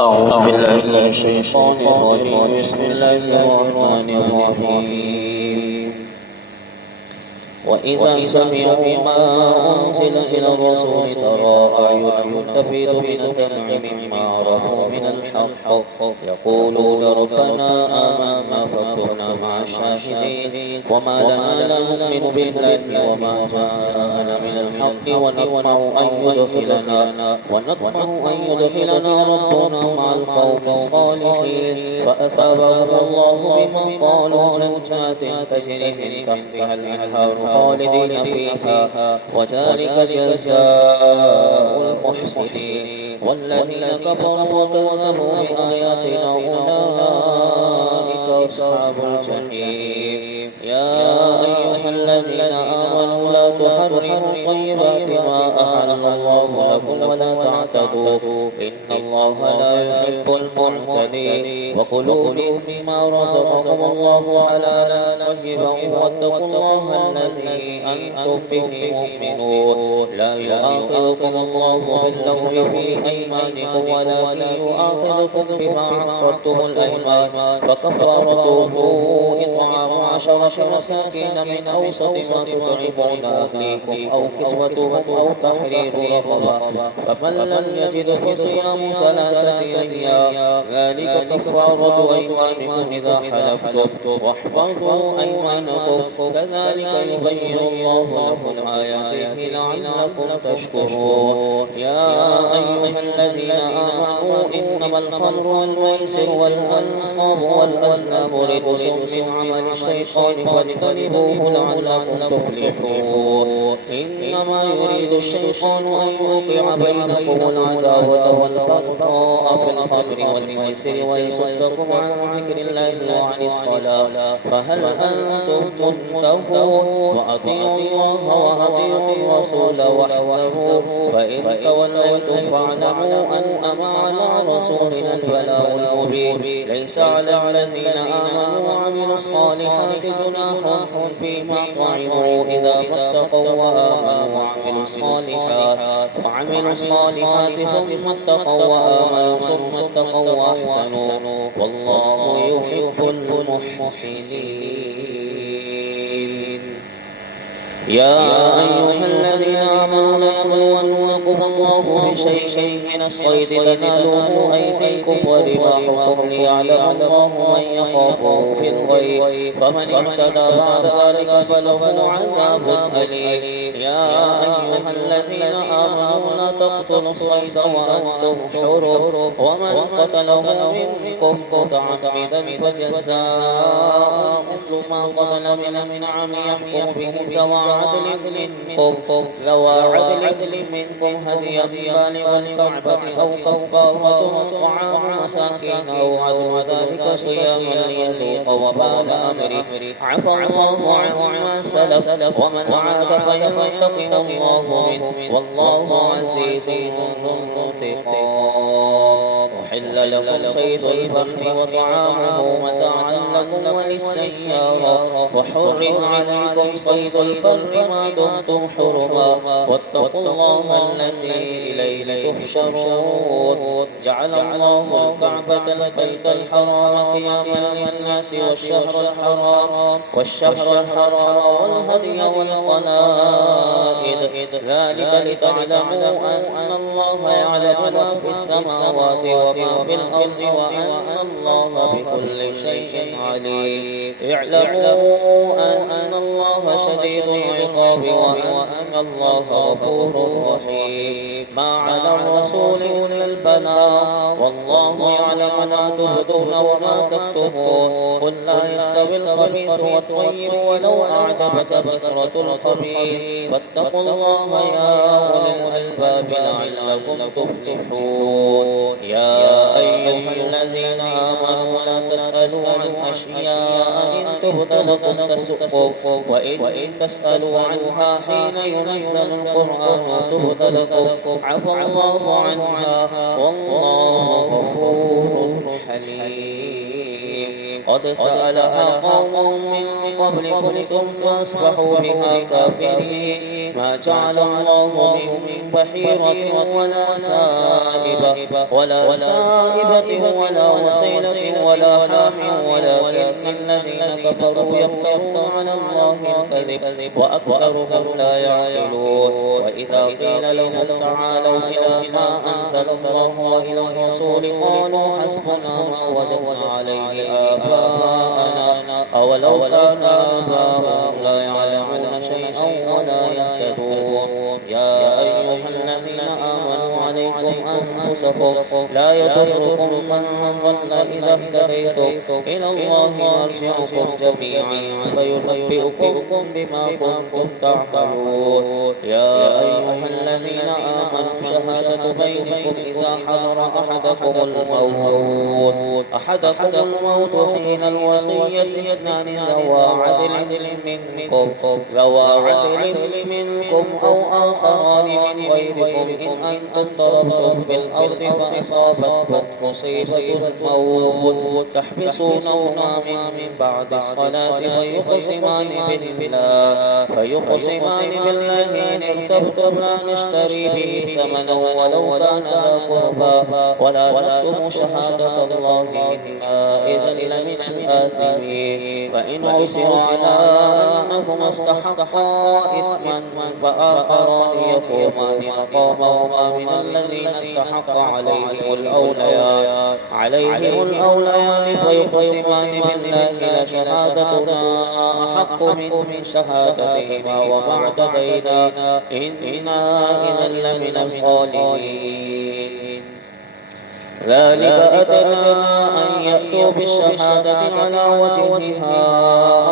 أعوذ بالله من الشيطان الرجيم. بسم الله الرحمن الرحيم. وإذا سمعوا ما أنزل إلى الرسول ترى أعينهم تفيض من الدمع مما عرفوا من الحق يقولون ربنا آمنا فاكتبنا مع الشاهدين وما لنا لا نؤمن بالله وما جاءنا من الحق ونطمع أن يدخلنا ربنا مع القوم الصالحين فأثابهم الله بما قالوا جنات تجري من تحتها الأنهار خالدين فيها وذلك جزاء المحسنين. والذين كفروا وكذبوا بآياتنا أولئك أصحاب الجحيم. يا أيها الذين آمنوا لا تحرموا طيبات ما أحل الله لكم ولا تعتدوا إن الله لا يحب المعتدين. وكلوا مما رزقكم الله حلالا طيبا واتقوا الله الذي أنتم به مؤمنون. لا يؤاخذكم الله باللغو في أيمانكم ولكن يؤاخذكم بما عقدتم الأيمان فكفارته إطعام 10 مساكين من أوسط ما تطعمون أهليكم أو كسوتهم أو تحرير رقبة فمن لم يجد فصيام 3 أيام ذلك كفارة أيمانكم إذا حلفتم واحفظوا أيمانكم كذلك يبين الله لكم آياته لعلكم تشكرون. يا أيها الذين آمنوا إنما الخمر والميسر والأنصاب والأزلام رجس من عمل الشيطان فاجتنبوه لعلكم تفلحون. إنما يريد الشيطان أن يوقع بينكم العداوة والبغضاء في الخمر والميسر ويصدكم عن ذكر الله وعن الصلاة فهل أنتم منتهون. وأطيعوا الله وأطيعوا الرسول واحذروا فإن توليتم فاعلموا أنما على رسولنا البلاغ المبين. ليس على الذين آمنوا وعملوا الصالحات جناح فيما طعموا إذا ما اتقوا وآمنوا وعملوا الصالحات ثم اتقوا وآمنوا ثم اتقوا وأحسنوا والله يحب المحسنين. يا أيها الذين آمنوا لا يبلونكم الله بشيء من الصيد تناله أيديكم ورماحكم ليعلم الله من يخافه في الغيب فمن اعتدى بعد ذلك فله عذاب أليم. يا أيها الذين آمنوا لا تقتلوا الصيد وأنتم حرم ومن قتله منكم متعمدا فجزاء مثل ما قتل من عم يحكم به ذوى عدل منكم هديا بالغ الكعبة أو كفارة طعام مساكين أو عدل ذلك صياما ليذوق وبال أمره عفى الله عما سلف ومن عاد فينتقم الله منه والله عزيز ذو انتقام. أحل لكم صيد البحر وطعامه متاعا لكم وللسيارة وحرم عليكم صيد البر ما دمتم حرما واتقوا الله الذي إليه تحشرون. جعل الله الكعبة البيت الحرام قياما للناس والشهر الحرام والهدي والقلائد ذلك لتعلموا أن الله يعلم ما في السماوات وما في الأرض وأن الله بكل شيء عليم. اعلموا أن الله شديد العقاب وأن الله غفور رحيم. ما على الرسول إلا البلاغ والله يعلم ما تبدون وما تكتمون. قل لا يستوي الخبيث والطيب ولو أعجبك كثرة الخبيث واتقوا الله يا أولي الألباب لعلكم تفلحون. يا أيها الذين آمنوا لا تسألوا عن أشياء إن تبد لكم تسؤكم وإن تسألوا عنها حين ينزل القرآن تبد لكم عفى الله عنها والله غفور حليم. قد سألها قوم من قبلكم ثم أصبحوا بها كافرين. ما جعل الله من بحيرة ولا سائبة ولا وصيلة ولا حام ولكن الذين كفروا يفترون على الله الكذب وأكثرهم لا يعقلون. وإذا قيل لهم تعالوا إلى ما أنزل الله وإلى الرسول قالوا حسبنا ما وجدنا عليه آباءنا أولو كان آباؤهم لا يعلمون شيئا ولا يهتدون. يا أيها الذين آمنوا عليكم أنفسكم لا يضركم من ضل إذا اهتديتم إلى الله مرجعكم جميعا فينبئكم بما كنتم تعملون. يا أيها الذين آمنوا شهادة بينكم إذا حضر أحدكم الموت حين الوصية اثنان ذوى عدل منكم أو آخران من غيركم إن أنتم ضربتم في الأرض فأصابتكم مصيبة الموت تحبسونهما من بعد الصلاة فيقسمان بالله إن ارتبتم لا نشتري به ثمنا ولو كان ذا قربى ولا نكتم شهادة الله إذا لمن الآثمين. فإن عثروا على أنهما استحقا إثما فآخران يقومان مقامهما من الذين استحق عليهم الأوليان فيقسمان بالله لشهادتنا أحق من شهادتهما وما اعتدينا إنا إذا لمن الظالمين. ذلك أدنى أن يأتوا بالشهادة على وجهها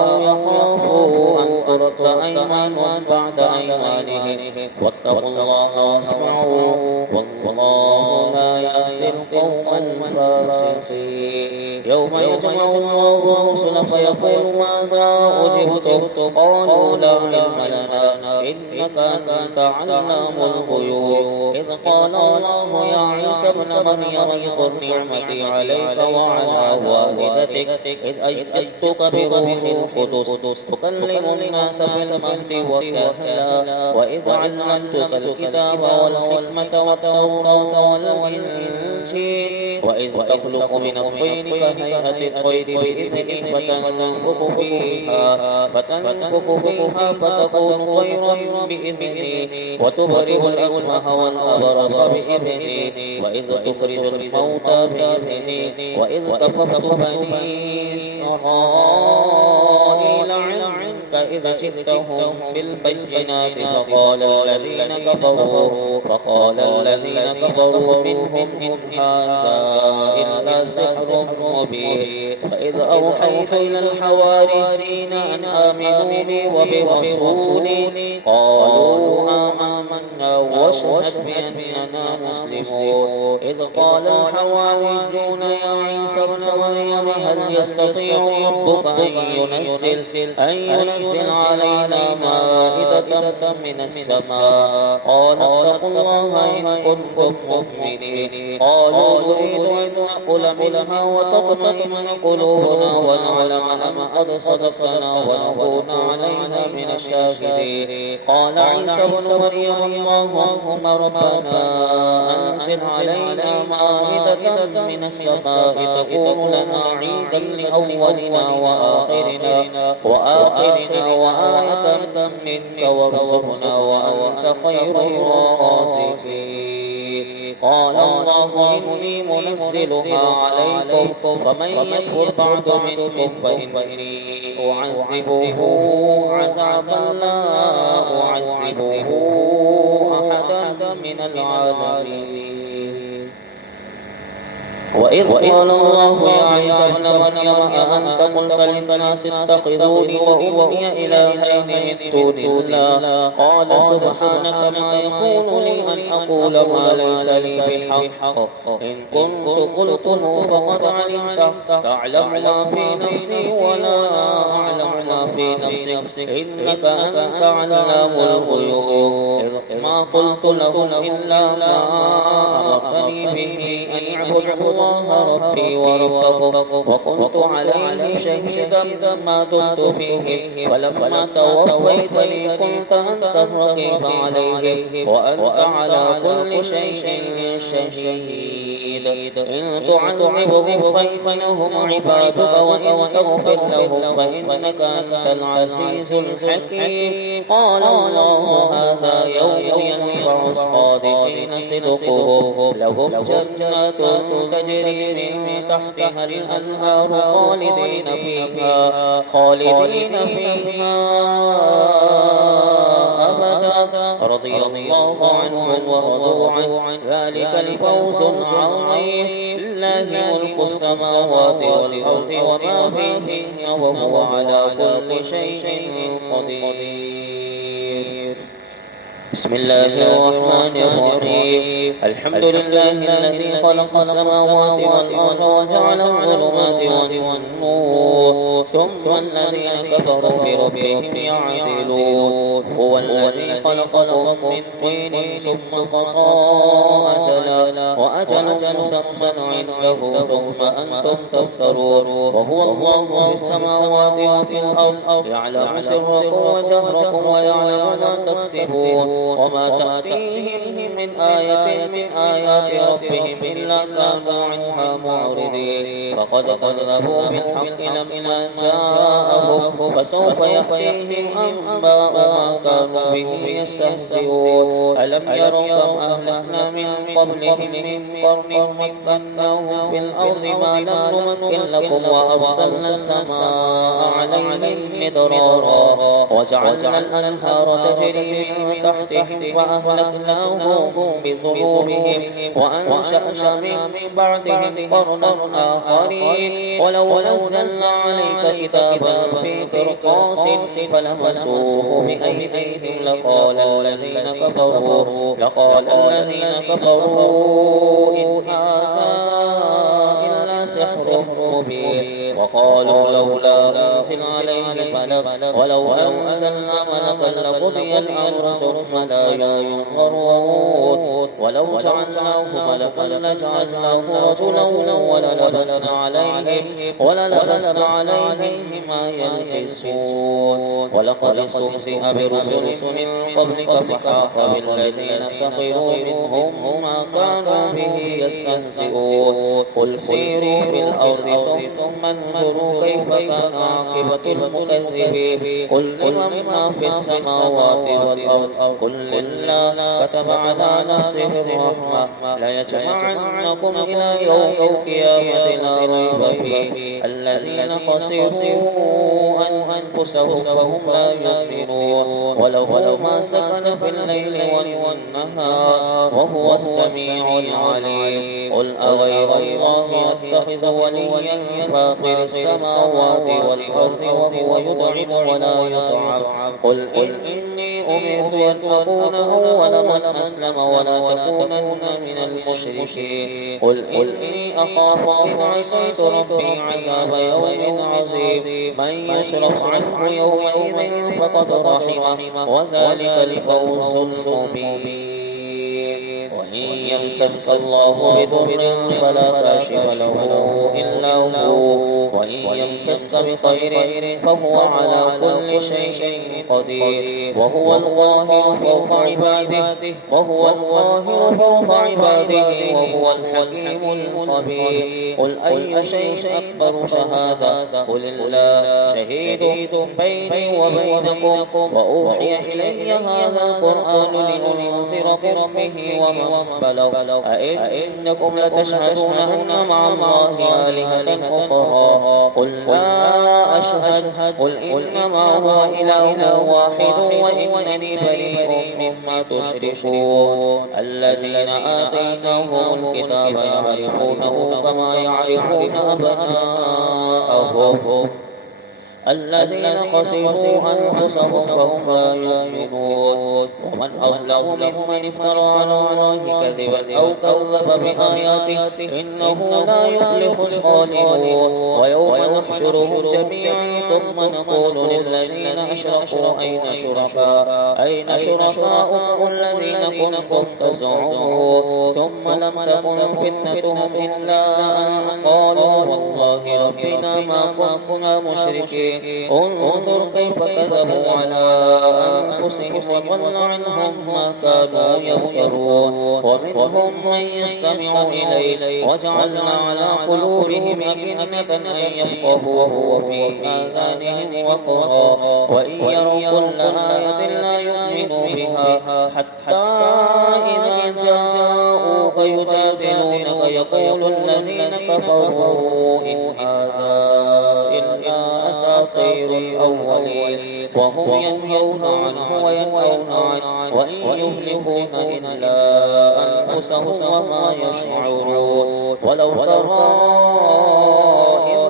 أو يخافوا أن ترد أيمان بعد أيمانهم واتقوا الله واسمعوا والله لا يهدي القوم الفاسقين. يوم يجمع الله الرسل فيقول ماذا أجبتم قالوا لا علم لنا إنك أنت علام الغيوب. إذ قال الله يا عيسى ابن مريم اذكر نعمتي عليك وعلى والدتك إذ أيدتك بروح القدس تكلم الناس بالمهد وكهلا وإذ علمتك الكتاب والحكمة والتوراة والإنجيل وإذ تخلق من الطين كهيئة الطير بإذني فتنفخ فيها فتكون طيرا بإذني وتبرئ الأكمه والأبرص بإذني وإذ تخرج الموتى بإذني وإذ كففت بني إسرائيل عنك إذ جئتهم بالبينات فقال الذين كفروا منهم إن هذا إلا سحر مبين. فإذ أوحيت إلى الحواريين أن آمنوا بي وبرسولي قالوا آمنا واشهد بأننا مسلمون. إذ قال الحواريون يا عيسى ابن مريم هل يستطيع ربك أن ينزل علينا مائدة من السماء قال اتقوا الله إن كنتم مؤمنين. قالوا نريد أن نأكل منها وتطمئن قلوبنا ونعلم أن قد صدقنا ونكون عليها من الشاهدين. قال عيسى ابن مريم اللهم ربنا أنزل علينا مائدة من السماء تكون لنا عيدا لأولنا وآخرنا وآية منك وارزقنا وأنت خير الرازقين. قال الله إني منزلها عليكم فمن يكفر بعد منكم فإني أعذبه عذابا لا أعذبه أحدا من العالمين. وإذ قال الله يا عيسى ابن مريم أأنت قلت للناس اتخذوني وأمي إلهين من دون الله قال سبحانك ما يكون لي أن أقول ما ليس لي بالحق إن كنت قلته فقد علمته تعلم ما في نفسي ولا أعلم ما في نفسك إنك أنت علام الغيوب. ما قلت لهم إلا ما أمرتني به أن اعبدوا الله ربي وربكم وكنت عليهم شهيدا ما دمت فيهم فلما توفيتني كنت أنت الرقيب عليهم وأنت على كل شيء شهيد إن تعذبهم فإنهم عبادك وإن تغفر لهم فإنك أنت العزيز الحكيم قال الله هذا يوم ينفع الصادقين صدقهم لهم جنات تجري من تحتها الأنهار خالدين فيها أبدا رضي الله عنهم ورضوا عنه ذلك الفوز العظيم لله ملك السماوات والأرض وما فيهن وهو على كل شيء قدير. بسم الله الرحمن الرحيم الحمد لله الذي خلق السماوات والأرض وجعل الظلمات والنور ثم الذين كفروا بربهم يعدلون هو الذي خلقكم من طين ثم قضى أجلا وأجل مسمى عنده ثم أنتم تفترون وهو الله في السماوات وفي الأرض يعلم سركم وجهركم ويعلم ما تكسبون وما تأتيهم من آية من آيات ربهم إلا كانوا عنها معرضين فقد كذبوا بالحق لما جاءهم فسوف يأتيهم أنباء ما كانوا به يستهزئون ألم يروا كم أهلكنا من قبلهم من قرن مكناهم في الأرض ما لم نمكن لكم وأرسلنا السماء عليهم مدرارا وجعلنا الأنهار تجري من تحتهم فأهلكناهم بذنوبهم وأنشأنا من بعدهم قرنا آخرين ولو نزلنا عليك كتابا في قرطاس فلمسوه بأيديهم لقال الذين كفروا إن هذا إلا سحر مبين وقالوا لولا أنزل عليه ملك ولو أنزلنا ملكا لقضي الأمر ثم لا ينظرون ولو جعلناه ملكا لجعلناه رجلا وللبسنا عليهم ما يلبسون ولقد استهزئ برسل من قبلك فحاق بالذين سخروا منهم ما كانوا به يستهزئون قل سيروا في الأرض ثم انظروا كيف كان عاقبة المكذبين قل لمن ما في السماوات والأرض قل لله كتب على نفسه الرحمة ليجمعنكم إلى يوم القيامة لا ريب فيه الذين خسروا أنفسهم فهم لا يؤمنون وله ما سكن في الليل والنهار وهو السميع العليم قل أغير الله أتخذ وليا فاطر السماوات والأرض وهو يطعم ولا يطعم قل إني أمرت أن أكون أول من أسلم ولا تكونن من المشركين قل إني أخاف إن عصيت ربي عذاب يوم عظيم من يصرف عنه يومئذ فقد رحمه وذلك الفوز المبين وإن يمسسك الله بضر فلا كاشف له إلا هو وإن يمسسك بخير فهو على كل شيء قدير وهو القاهر فوق عباده وهو الحكيم الخبير قل أي شيء أكبر شهادة قل الله شهيد بيني وبينكم وأوحي إلي هذا القرآن لأنذركم به ومن بلغ أئنكم لتشهدون أن مع الله آلهة أخرى قل لا أشهد قل إنما هو إله واحد وإنني بريء مما تشركون الذين آتيناهم الكتاب يعرفونه كما يعرفون أبناءهم الذين خسروا أنفسهم فهم لا يؤمنون. ومن أظلم ممن افترى على الله كذبا أو كذب بآياته إنه لا يفلح الظالمون. ويوم نحشرهم جميعا ثم نقول للذين أشركوا أين شركاؤكم الذين كنتم تزعمون ثم لم تكن فتنتهم إلا أن قالوا والله ربنا ما كنا مشركين. انظر كيف كذبوا على أنفسهم وضل عنهم ما كانوا يفترون. ومنهم من يستمع إليك وجعلنا على قلوبهم أكنة أن يفقهوه وفي آذانهم وقرا وإن يروا كل آية لا يؤمنوا بها حتى إذا جاءوك يجادلونك يقول الذين كفروا إن هذا إلا أساطير الأولين وهم ينهون عنه وينهون عنه وإن يهلكون إلا أنفسهم وما يشعرون. ولو ترى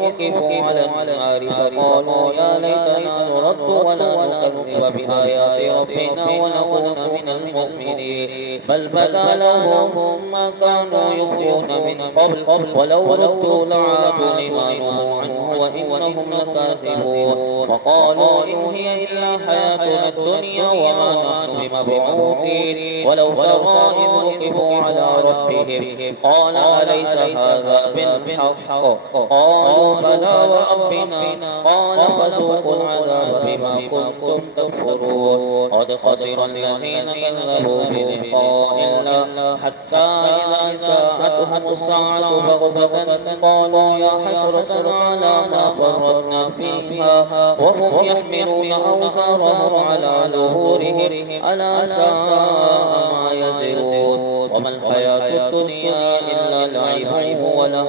وقفوا على النار فقالوا يا ليتنا نرد ولا نكذب بآيات ربنا ونكون من المؤمنين بل بدا لهم ما كانوا يخفون من قبل ولو ردوا لعادوا لما نهوا عنه وإنهم لكاذبون. وقالوا إن هي إلا حياتنا الدنيا وما نحن بمبعوثين. ولو ترى إذ وقفوا على ربهم قال أليس هذا بالحق قالوا بلى وربنا قال فذوقوا العذاب بما كنتم تكفرون. قد خسر الذين كذبوا بلقاء الله حتى إذا جاءتهم الساعة بغتة قالوا يا حسرتنا على ما فرطنا فيها وهم يحملون أوزارهم على ظهورهم ألا ساء ما يزرون. وما الحياة الدنيا إلا لعب وله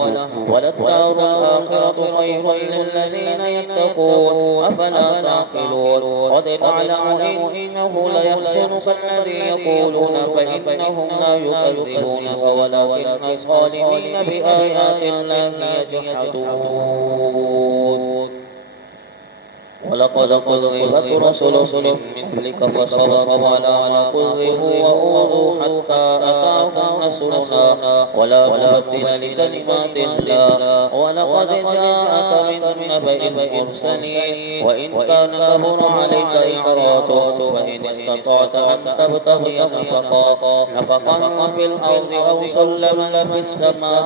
وللدار الآخرة خير للذين يتقون أفلا تعقلون. قد نعلم إنه ليحزنك الذي يقولون فإنهم لا يكذبونك ولكن الظالمين بآيات الله يجحدون. ولقد كذبت رسل من قبلك فصبروا على ما كذبوا وأوذوا حتى أتاهم نصرنا ولا مبدل لكلمات الله. ولقد جاءك من نبأ المرسلين وإن كان كبر عليك إعراضهم فإن استطعت أن تبتغي نفقا في الأرض أو سلما في السماء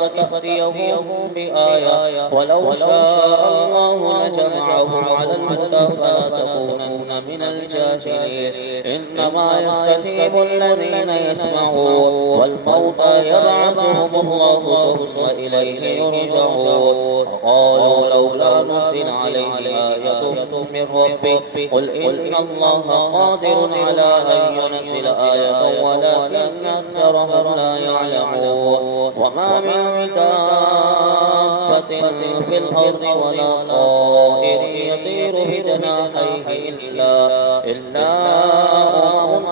فتأتيهم بآية ولو شاء الله لجمعهم على الهدى فلا تكونن من الجاهلين. إنما يستجيب الذين يسمعون والموتى يبعثهم الله ثم إليه يرجعون. وقالوا لولا نزل عليه آية من ربه قل إن الله قادر على أن ينزل آية ولكن أكثرهم لا يعلمون. وما من دابة في الأرض ولا طائر يطير بجناحيه إلا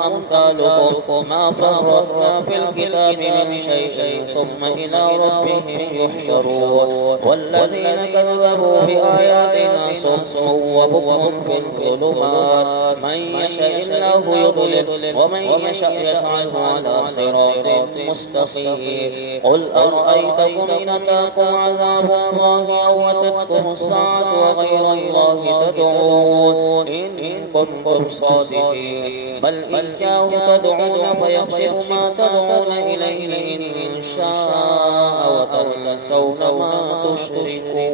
أمثالكم ما فرطنا في الكتاب من شيء ثم إلى ربهم يحشرون. والذين كذبوا بآياتنا صم وبكم في الظلمات من يشاء الله يضلل ومن يشاء يجعله على صراط مستقيم. قل أرأيتكم إن أتاكم عذاب الله أو أتتكم الساعة وغير الله تدعون إن كنتم صادقين بل إياه تدعون فيكشف ما تدعون إليه إن شاء وتنسون ما تشركون.